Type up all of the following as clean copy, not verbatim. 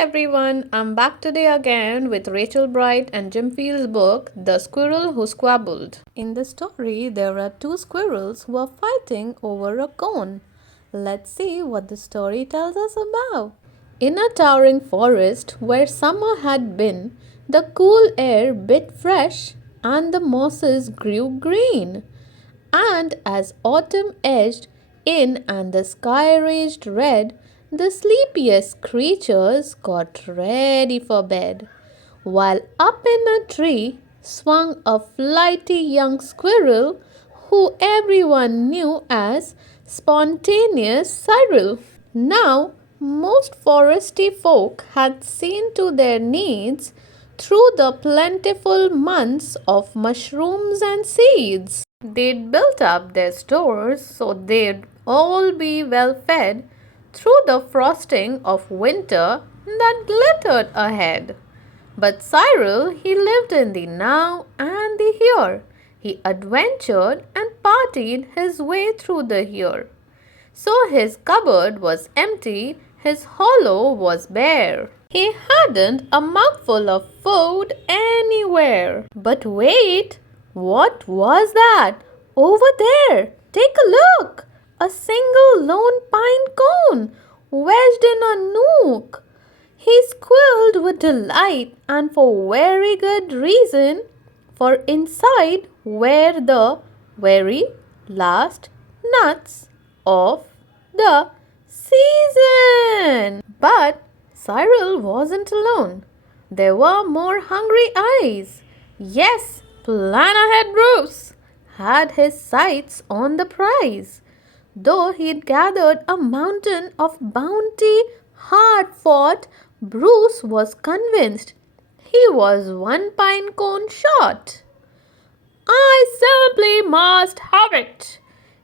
everyone, I'm back today again with Rachel Bright and Jim Field's book, The Squirrel Who Squabbled. In the story, there are two squirrels who are fighting over a cone. Let's see what the story tells us about. In a towering forest where summer had been, the cool air bit fresh and the mosses grew green. And as autumn edged in and the sky raged red, the sleepiest creatures got ready for bed, while up in a tree swung a flighty young squirrel who everyone knew as spontaneous Cyril. Now, most foresty folk had seen to their needs through the plentiful months of mushrooms and seeds. They'd built up their stores so they'd all be well fed through the frosting of winter that glittered ahead. But Cyril, he lived in the now and the here. He adventured and partied his way through the here. So his cupboard was empty, his hollow was bare. He hadn't a mouthful of food anywhere. But wait, what was that? Over there, take a look. A single lone pine cone wedged in a nook. He squealed with delight, and for very good reason, for inside were the very last nuts of the season. But Cyril wasn't alone. There were more hungry eyes. Yes, plan ahead Bruce had his sights on the prize. Though he'd gathered a mountain of bounty hard fought, Bruce was convinced he was one pine cone short. I simply must have it,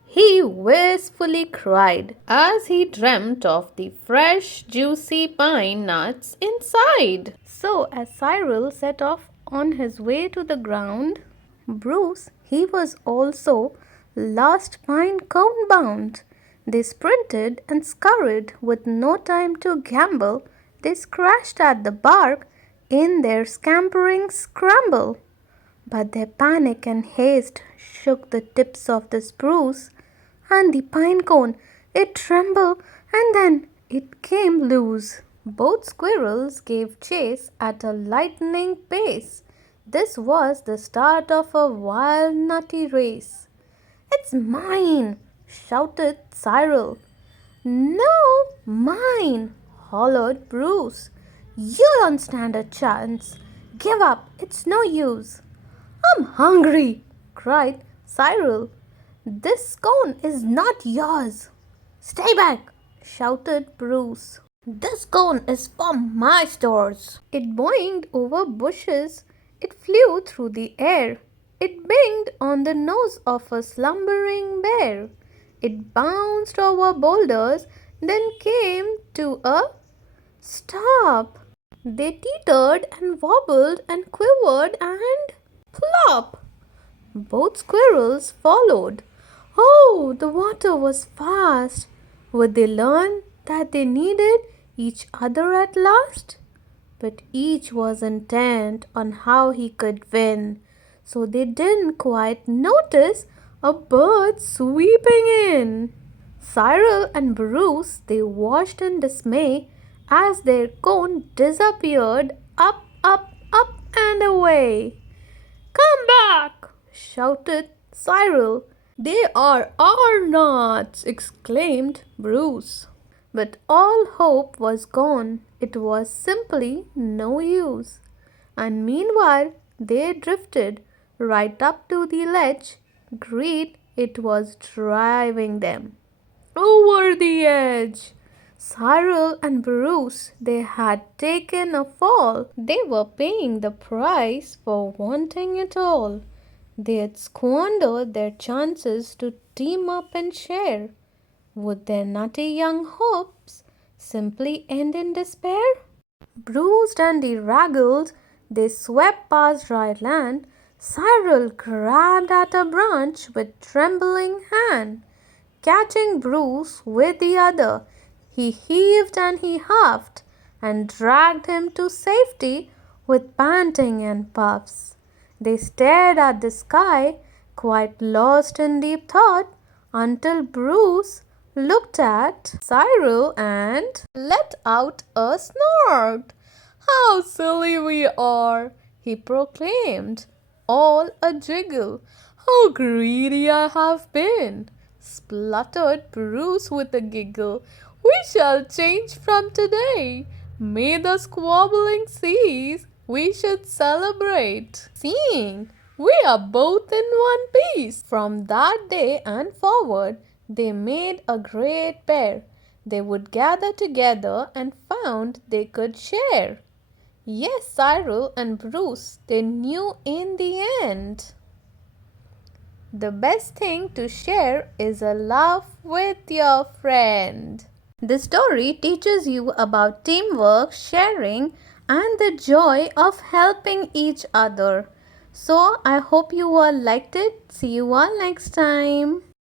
he wistfully cried as he dreamt of the fresh, juicy pine nuts inside. So, as Cyril set off on his way to the ground, Bruce, he was also last pine cone bound. They sprinted and scurried with no time to gamble. They scratched at the bark in their scampering scramble. But their panic and haste shook the tips of the spruce, and the pine cone, it trembled and then it came loose. Both squirrels gave chase at a lightning pace. This was the start of a wild nutty race. It's mine, shouted Cyril. No, mine, hollered Bruce. You don't stand a chance. Give up, it's no use. I'm hungry, cried Cyril. This cone is not yours. Stay back, shouted Bruce. This cone is for my stores. It boinged over bushes. It flew through the air. It binged on the nose of a slumbering bear. It bounced over boulders, then came to a stop. They teetered and wobbled and quivered and plop! Both squirrels followed. Oh, the water was fast. Would they learn that they needed each other at last? But each was intent on how he could win, so they didn't quite notice a bird sweeping in. Cyril and Bruce, they watched in dismay as their cone disappeared up, and away. Come back, shouted Cyril. They are our nuts, exclaimed Bruce. But all hope was gone. It was simply no use. And meanwhile, they drifted right up to the ledge. Greed, it was driving them over the edge. Cyril and Bruce, they had taken a fall. They were paying the price for wanting it all. They had squandered their chances to team up and share. Would their nutty young hopes simply end in despair? Bruised and bedraggled, they swept past dry land. Cyril grabbed at a branch with trembling hand. Catching Bruce with the other, he heaved and he huffed and dragged him to safety with panting and puffs. They stared at the sky, quite lost in deep thought, until Bruce looked at Cyril and let out a snort. "How silly we are!" he proclaimed, all a jiggle. "How greedy I have been!" spluttered Bruce with a giggle. "We shall change from today. May the squabbling cease. We should celebrate, seeing we are both in one piece." From that day and forward, they made a great pair. They would gather together and found they could share. Yes, Cyril and Bruce, they knew in the end. The best thing to share is a laugh with your friend. The story teaches you about teamwork, sharing, and the joy of helping each other. So, I hope you all liked it. See you all next time.